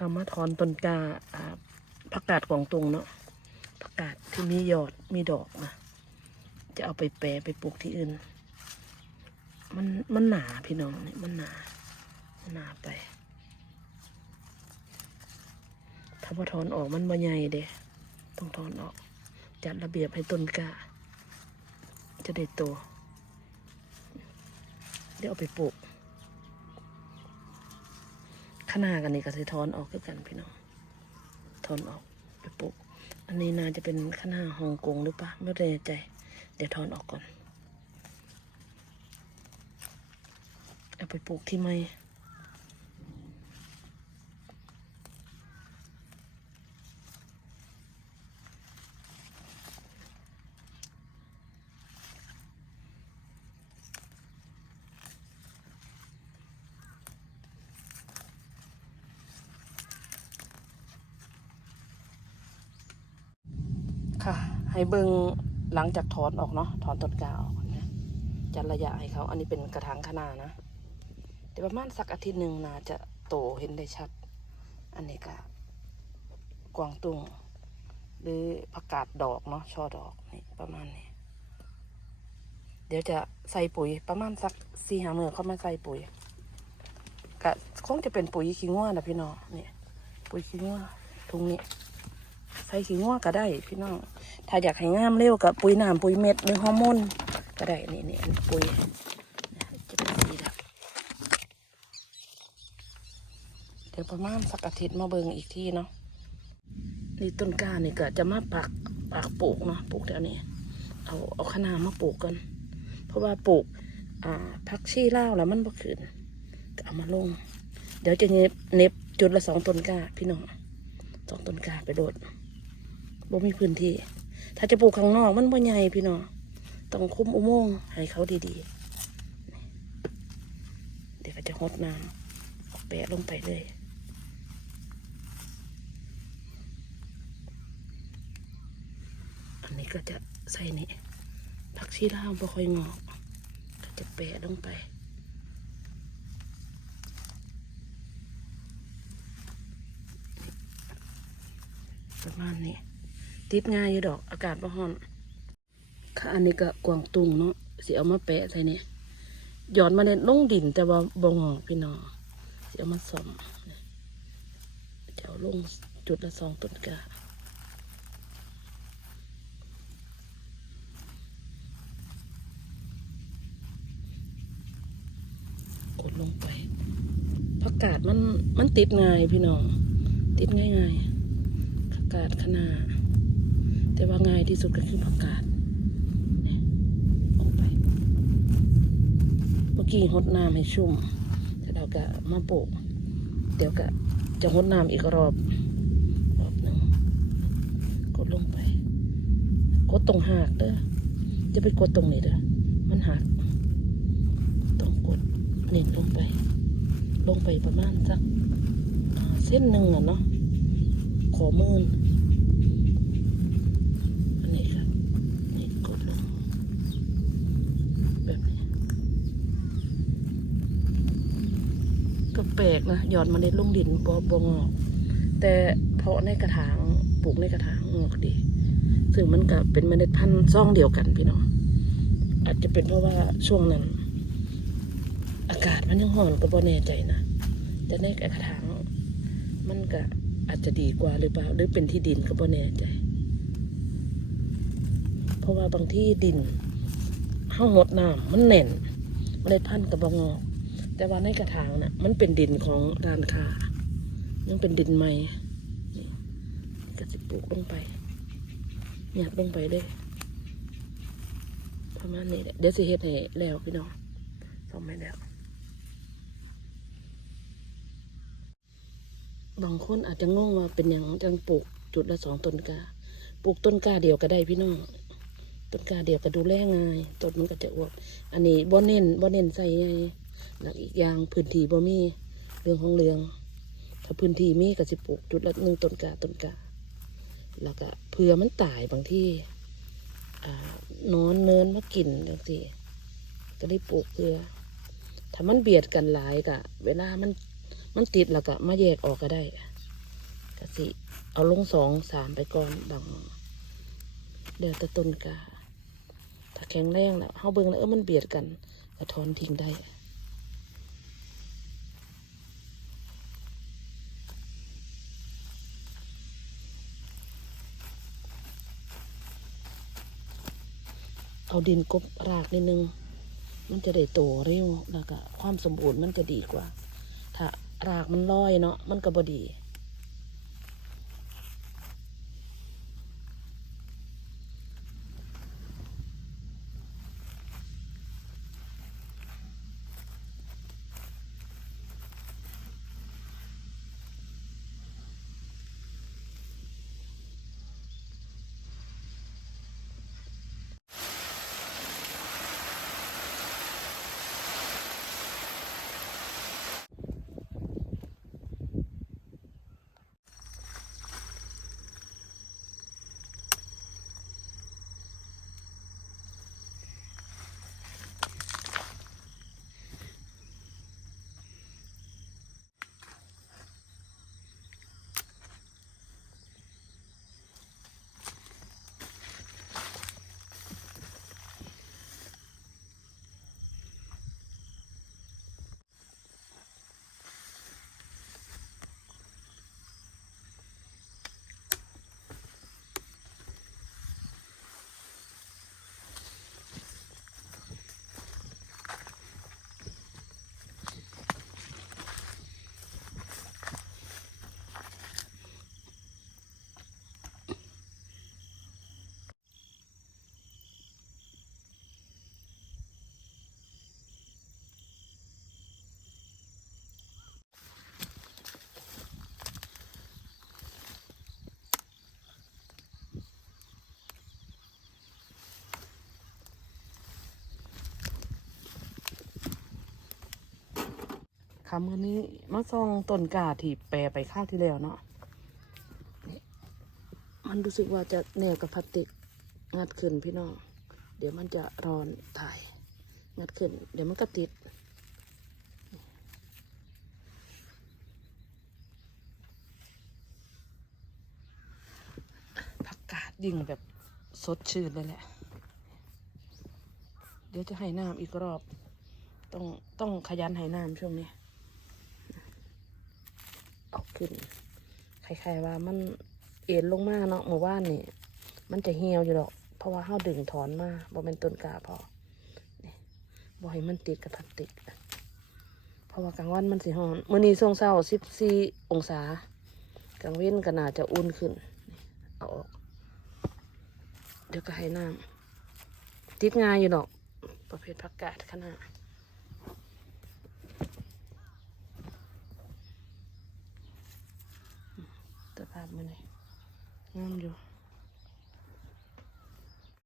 คำว่าถอนต้นกาผักกาดกวางตุงเนาะผักกาดที่มียอดมีดอกนะจะเอาไปแปรไปปลูกที่อื่น มันมันหนาพี่น้องนี่มันหนาหนาไป ถ้าพอถอนออกมันบ่ใหญ่เด้ต้องถอนออก จัดระเบียบให้ต้นกาจะได้โตเดี๋ยวเอาไปปลูก ขางหนากันนี่ก็สิถอนออกคือกันพี่น้องถอนออกไปปลูกอันนี้น่าจะเป็นขางหนาฮ่องกงหรือปะไม่แน่ใจ เดี๋ยวถอนออกก่อน เอาไปปลูกที่ไม่ ค่ะ ให้เบิงหลังจากถอนออกเนาะถอนต้นกาออกนะจัดระยะให้เขา อันนี้เป็นกระถางขนาดนะเดี๋ยวประมาณสักอาทิตย์หนึ่งนาจะโตเห็นได้ชัด อันนี้ก็กวางตุ้งหรือผักกาดดอกเนาะช่อดอกนี่ประมาณนี้เดี๋ยวจะใส่ปุ๋ยประมาณสักสี่ห้ามือเข้ามาใส่ปุ๋ยก็คงจะเป็นปุ๋ยขี้ง่วนะพี่น้องนี่ปุ๋ยขี้ง่วถุงนี้ ใส่ขี้งัวก็ได้พี่น้อง ถ้าอยากให้งามเร็วกับปุ๋ยน้ำปุ๋ยเม็ดหรือฮอร์โมนก็ได้นี่นี่ปุ๋ยเนี่ยจะเป็นสีดำเดี๋ยวประมาณสักอาทิตย์มาเบิงอีกที่เนาะนี่ต้นกล้านี่ก็จะมาปักปักปลูกเนาะปลูกแถวนี้ เอาเอาขนามาปลูกกัน เพราะว่าปลูกอ่าพักชีล่าแล้วมันบ่ขึ้นก็เอามาลง เดี๋ยวจะเน็บเน็บจุดละสองต้นกล้าพี่น้องสองต้นกล้าไปโดด บ่มีพื้นที่ ถ้าจะปลูกข้างนอกมันบ่ใหญ่พี่น้องต้องคุมอุโมงค์ให้เขาดีๆ เดี๋ยวก็จะหดน้ำเอาแปะลงไปเลยอันนี้ก็จะใส่นี่ผักชีลาวบ่ค่อยงอก ก็จะแปะลงไปประมาณนี้ ติดง่ายอยู่ดอก อากาศบ่ฮ้อนค่ะอันนี้ก็กวางตุงเนาะสิเอามาแปะใส่นี่หยอดมาเล็ดลงดินแต่ว่าบ่งอกพี่น้องสิเอามาส่อมจะเอาลงจุดละสองต้นกาดลงไปผักกาดมันมันติดง่ายพี่น้อง ติดง่ายง่ายๆผักกาดขนาด แต่ว่าง่ายที่สุดก็คือผักกาดเนี่ยลงไปเมื่อกี้หดน้ำให้ชุ่มแต่เราก็มาปลูกเดี๋ยวก็จะหดน้ำอีกรอบรอบหนึ่งกดลงไป กดตรงหากเด้อจะไปกดตรงนี้เด้อมันหักต้องกดเน้นลงไป ลงไปประมาณสักเส้นหนึ่งอะเนาะขอมือนนี้ครับนี่กดลงแบบนี้ ก็แปลกนะหยอดเมล็ดลงดินบ่บ่งอก แต่เพาะในกระถางปลูกในกระถางงอกดี ซึ่งมันก็เป็นเมล็ดพันธุ์ซ่องเดียวกันพี่น้องอาจจะเป็นเพราะว่าช่วงนั้น อากาศมันยังห่อนก็บ่แน่ใจนะแต่ในกระถางมันก็อาจจะดีกว่าหรือเปล่าหรือเป็นที่ดินก็บ่แน่ใจ เพราะว่าบางที่ดินห้าหดน้ำมันแน่นเมล็ดพันธุ์กับบงอก แต่ว่าในกระถางน่ะ มันเป็นดินของร้านค้ามันเป็นดินใหม่ก็จะปลูกลงไปหยาบลงไปเลยประมาณนี้เดี๋ยวสิเฮ็ดให้แล้วพี่น้องซ่อมให้แล้วบางคนอาจจะงงว่าเป็นอย่างจังปลูกจุดละสองต้นกาปลูกต้นกาเดียวก็ได้พี่น้องต้นกาเดียวก็ดูแลง่ายต้นมันก็จะอวบอันนี้บ่เน้นบ่เน้นใส่ไง แล้วอีกอย่างพื้นที่บ่มีเรื่องของเรื่อง ถ้าพื้นที่มีก็สิปลูกจุดละหนึ่งต้นกาต้นกาแล้วก็เผื่อมันตายบางที่นอนเนินมากินบางทีก็ได้ปลูกเผื่อ ถ้ามันเบียดกันหลายกะ เวลามันมันติดแล้วก็มาแยกออกก็ได้กสิ เอาลงสองสามไปก่อนบางหม้องเดี๋ยวตะต้นกาถ้าแข็งแรงแล้วเฮาเบิ่งแล้วเออมันเบียดกันก็ถอนทิ้งได้ เอาดินกบรากนิดนึง มันจะได้โตเร็วแล้วก็ความสมบูรณ์มันจะดีกว่า ถ้ารากมันลอยเนาะมันก็บ่ดี มือนี้มาซองต้นกาที่แปรไปข้าวที่แล้วเนาะมันรู้สึกว่าจะแนวกับพลาสติกงัดขึ้นพี่น้อง เดี๋ยวมันจะร้อนถ่าย งัดขึ้น เดี๋ยวมันก็ติด ผักกาดยิ่งแบบสดชื่นเลยแหละ เดี๋ยวจะให้น้ำอีกรอบ ต้องต้องขยันให้น้ำช่วงนี้ ขึ้นคล้ายๆว่ามันเอ็นลงมาเนาะเมื่อวานนี่มันจะเหี่ยวอยู่หรอก เพราะว่าเฮาดึงถอนมาบ่เป็นต้นกาพอนี่บ่ให้มันติดกับพลาสติก เพราะว่ากลางวันมันสิร้อนมื้อนี้ช่วงเช้า14องศากลางเว้นก็น่าจะอุ่นขึ้น เอาออก เดี๋ยวก็ให้น้ำติดง่ายอยู่ดอก ประเภทผักกาดขนาด สภา